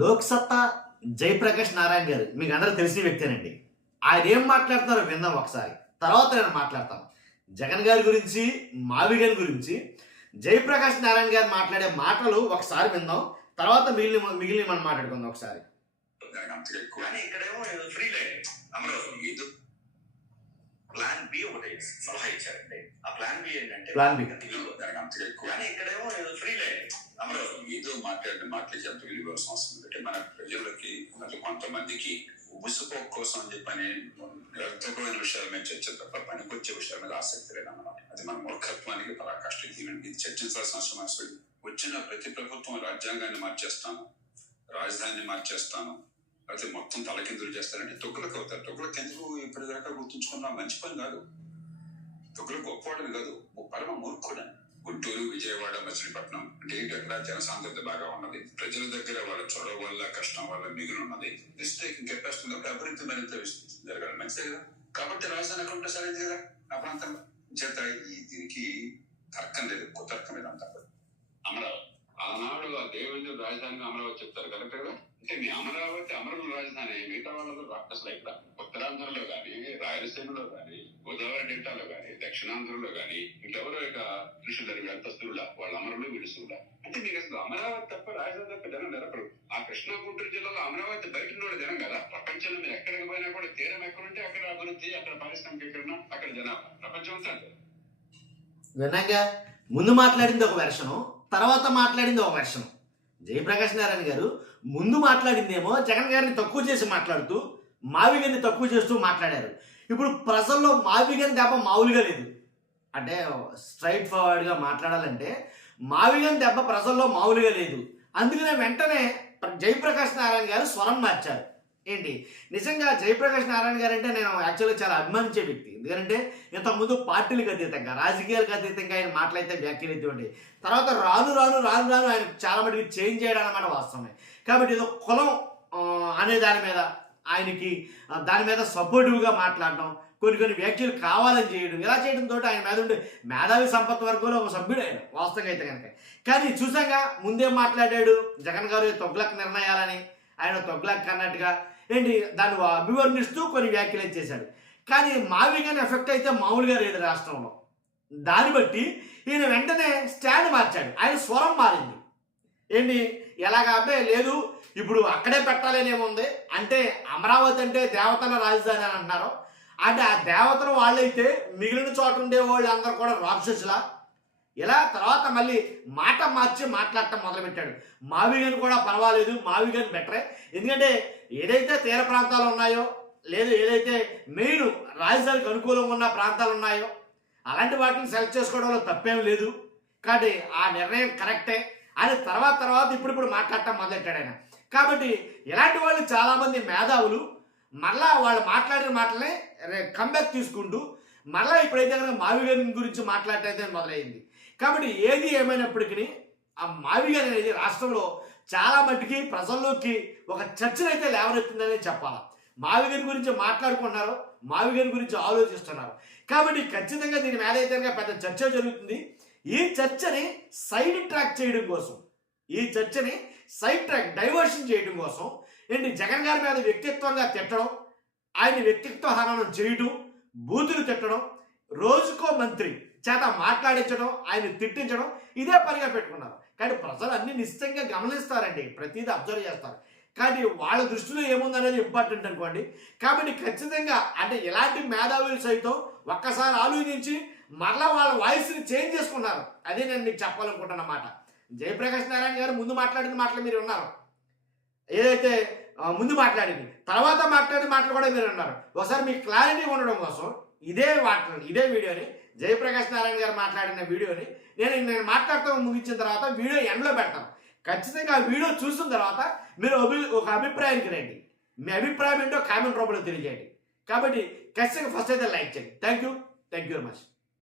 లోక్సత్తా జయప్రకాష్ నారాయణ గారు మీకు అందరూ తెలిసిన వ్యక్తేనండి. ఆయన ఏం మాట్లాడుతున్నారో విందాం ఒకసారి, తర్వాత నేను మాట్లాడతాను. జగన్ గారి గురించి, మావి గారి గురించి జయప్రకాష్ నారాయణ గారు మాట్లాడే మాటలు ఒకసారి విందాం, తర్వాత మిగిలిన మనం మాట్లాడుకుందాం ఒకసారి. ప్లాన్ బి ఒకటి సలహా ఇచ్చారండి. ఆ ప్లాన్ బి ఏంటంటే కానీ ఇక్కడేమో ఫ్రీ లైన్ ఏదో మాట్లాడిన మాటలకి ఎంత విలువలసిన అవసరం అంటే మన ప్రజలకి కొంతమందికి ఉబుసుకో కోసం అని చెప్పని నిరర్థకమైన విషయాల మీద చర్చ తప్ప పనికొచ్చే విషయాల మీద ఆసక్తి లేదన్నమాట. అది మన మూర్ఖత్వానికి పరాకాష్ట. ఇది చర్చించాల్సిన అవసరం అసలు. వచ్చిన ప్రతి ప్రభుత్వం రాజ్యాంగాన్ని మార్చేస్తాను, రాజధానిని మార్చేస్తాను, అయితే మొత్తం తలకిందులు చేస్తారంటే తొక్కులకు అవుతారు. తొక్కులకు ఎందుకు ఇప్పటిదాకా గుర్తుంచుకున్నా మంచి పని కాదు. తొక్కులు గొప్పవాడని కాదు, పరమ మూర్ఖుడని. గుంటూరు, విజయవాడ, మచిలీపట్నం అంటే అక్కడ జనసాంద్రత బాగా ఉన్నది. ప్రజల దగ్గర వాళ్ళ చొరవ వల్ల, కష్టం వల్ల మిగిలి ఉన్నది. మిస్టేకింగ్ కెపాసిటీ కాబట్టి అభివృద్ధి మరింత జరగాలి. మంచిదే కదా. కాబట్టి రాజధాని అక్కడ ఉంటే సరైనది కదా ఆ ప్రాంతంలో. చేత దీనికి తర్కం లేదు, కుతర్కం లేదు అంతా. అమరావతి ఆనాడు ఆ దేవేంద్రుడు రాజధానిగా అమరావతి చెప్తారు కరెక్ట్ కదా. అంటే మీ అమరావతి అమరుల రాజధాని, మిగతా వాళ్ళలో అసలు ఇక్కడ ఉత్తరాంధ్రలో కానీ, రాయలసీమలో కానీ, గోదావరి డెల్టాలో కానీ, దక్షిణాంధ్రలో కానీ ఇంకెవరో ఇక ఋషులు అంతస్తుల వాళ్ళ అమరులు విడుసులా. అంటే మీకు అసలు అమరావతి తప్ప రాజధాని తప్ప జనం నిరపరు. ఆ కృష్ణా గుంటూరు జిల్లాలో అమరావతి బయట ఉన్న జనం కదా. ప్రపంచంలో మీరు ఎక్కడికి పోయినా కూడా తీరం ఎక్కడుంటే అక్కడ అభివృద్ధి, అక్కడ పారిశ్రామికీకరణ, అక్కడ జనాభా. ప్రపంచం అంతా విన్నాక ముందు మాట్లాడింది ఒక వెర్షను, తర్వాత మాట్లాడింది ఒక వెర్షను. జయప్రకాష్ నారాయణ గారు ముందు మాట్లాడిందేమో జగన్ గారిని తక్కువ చేసి మాట్లాడుతూ, మావి గారిని తక్కువ చేస్తూ మాట్లాడారు. ఇప్పుడు ప్రజల్లో మావి గారిని దెబ్బ మామూలుగా లేదు. అంటే స్ట్రైట్ ఫార్వర్డ్గా మాట్లాడాలంటే మావి గారిని దెబ్బ ప్రజల్లో మామూలుగా లేదు. అందుకనే వెంటనే జయప్రకాష్ నారాయణ గారు స్వరం మార్చారు. ఏంటి నిజంగా జయప్రకాష్ నారాయణ గారు అంటే నేను యాక్చువల్గా చాలా అభిమానించే వ్యక్తి. ఎందుకంటే ఇంతకుముందు పార్టీలకు అతీతంగా, రాజకీయాలకు అతీతంగా ఆయన మాటలైతే వ్యాఖ్యలైతే ఉండే తర్వాత రాను రాను రాను రాను ఆయన చాలా మటుకు చేంజ్ చేయడం అన్నమాట వాస్తవమే. కాబట్టి ఏదో కులం అనే దాని మీద ఆయనకి దాని మీద సపోర్టివ్గా మాట్లాడడం, కొన్ని వ్యాఖ్యలు కావాలని చేయడం, ఇలా చేయడంతో ఆయన మీద ఉండే మేధావి సంపత్ వర్గంలో ఒక సభ్యుడు ఆయన వాస్తవంగా అయితే కనుక. కానీ చూసాగా ముందే మాట్లాడాడు జగన్ గారు తొగ్లక్ నిర్ణయాలని, ఆయన తొగ్లక్ అన్నట్టుగా ఏంటి దాన్ని అభివర్ణిస్తూ కొన్ని వ్యాఖ్యలు చేశాడు. కానీ మావి కానీ ఎఫెక్ట్ అయితే మామూలుగా లేదు రాష్ట్రంలో. దాన్ని బట్టి ఈయన వెంటనే స్టాండ్ మార్చాడు, ఆయన స్వరం మారింది. ఏంటి ఎలాగా అబ్బాయి లేదు ఇప్పుడు అక్కడే పెట్టాలనేముంది అంటే అమరావతి అంటే దేవతల రాజధాని అని అంటున్నారు. అంటే ఆ దేవతలు వాళ్ళైతే మిగిలిన చోట ఉండే వాళ్ళు అందరూ కూడా రాక్షసులా. ఇలా తర్వాత మళ్ళీ మాట మార్చి మాట్లాడటం మొదలుపెట్టాడు. మావి గాని కూడా పర్వాలేదు, మావి గాని బెటరే. ఎందుకంటే ఏదైతే తీర ప్రాంతాలు ఉన్నాయో, లేదు ఏదైతే మెయిన్ రాజధానికి అనుకూలంగా ఉన్న ప్రాంతాలు ఉన్నాయో అలాంటి వాటిని సెలెక్ట్ చేసుకోవడంలో తప్పేం లేదు. కాబట్టి ఆ నిర్ణయం కరెక్టే అని తర్వాత ఇప్పుడు మాట్లాడటం మొదలెట్టాడు ఆయన. కాబట్టి ఇలాంటి వాళ్ళు చాలామంది మేధావులు మళ్ళా వాళ్ళు మాట్లాడిన మాటలనే కంబ్యాక్ తీసుకుంటూ మళ్ళీ ఇప్పుడైతే కనుక మావి గారి గురించి మాట్లాడటం మొదలైంది. కాబట్టి ఏది ఏమైనప్పటికీ ఆ మావి గారి అనేది రాష్ట్రంలో చాలా మట్టుకి ప్రజల్లోకి ఒక చర్చనైతే లేవనెత్తిందనే చెప్పాలి. మావి గారి గురించి మాట్లాడుకుంటున్నారు, మావి గారి గురించి ఆలోచిస్తున్నారు. కాబట్టి ఖచ్చితంగా దీని మీద అయితే పెద్ద చర్చ జరుగుతుంది. ఈ చర్చని సైడ్ ట్రాక్ చేయడం కోసం, ఈ చర్చని సైడ్ ట్రాక్ డైవర్షన్ చేయడం కోసం ఏంటి జగన్ గారి మీద వ్యక్తిత్వంగా తిట్టడం, ఆయన వ్యక్తిత్వ హననం చేయడం, బూతులు తిట్టడం, రోజుకో మంత్రి చేత మాట్లాడించడం, ఆయన తిట్టించడం ఇదే పనిగా పెట్టుకున్నారు. కానీ ప్రజలు అన్ని నిశ్చితంగా గమనిస్తారండి, ప్రతిదీ అబ్జర్వ్ చేస్తారు. కానీ వాళ్ళ దృష్టిలో ఏముందనేది ఇంపార్టెంట్ అనుకోండి. కాబట్టి ఖచ్చితంగా అంటే ఇలాంటి మేధావులు సైతం ఒక్కసారి ఆలోచించి మరలా వాళ్ళ వాయిస్ని చేంజ్ చేసుకున్నారు. అదే నేను మీకు చెప్పాలనుకుంటున్నమాట. జయప్రకాష్ నారాయణ గారు ముందు మాట్లాడిన మాటలు మీరు ఉన్నారు, ఏదైతే ముందు మాట్లాడింది తర్వాత మాట్లాడిన మాటలు కూడా మీరు ఉన్నారు. ఒకసారి మీకు క్లారిటీ ఉండడం కోసం ఇదే వీడియోని జయప్రకాష్ నారాయణ గారు మాట్లాడిన వీడియోని నేను మాట్లాడుతూ ముగించిన తర్వాత వీడియో ఎండ్లో పెడతాను. ఖచ్చితంగా ఆ వీడియో చూసిన తర్వాత మీరు ఒక అభిప్రాయానికి రండి. మీ అభిప్రాయం ఏంటో కామెంట్ రూపంలో తెలియజేయండి. కాబట్టి ఖచ్చితంగా ఫస్ట్ అయితే లైక్ చేయండి. Thank you very much.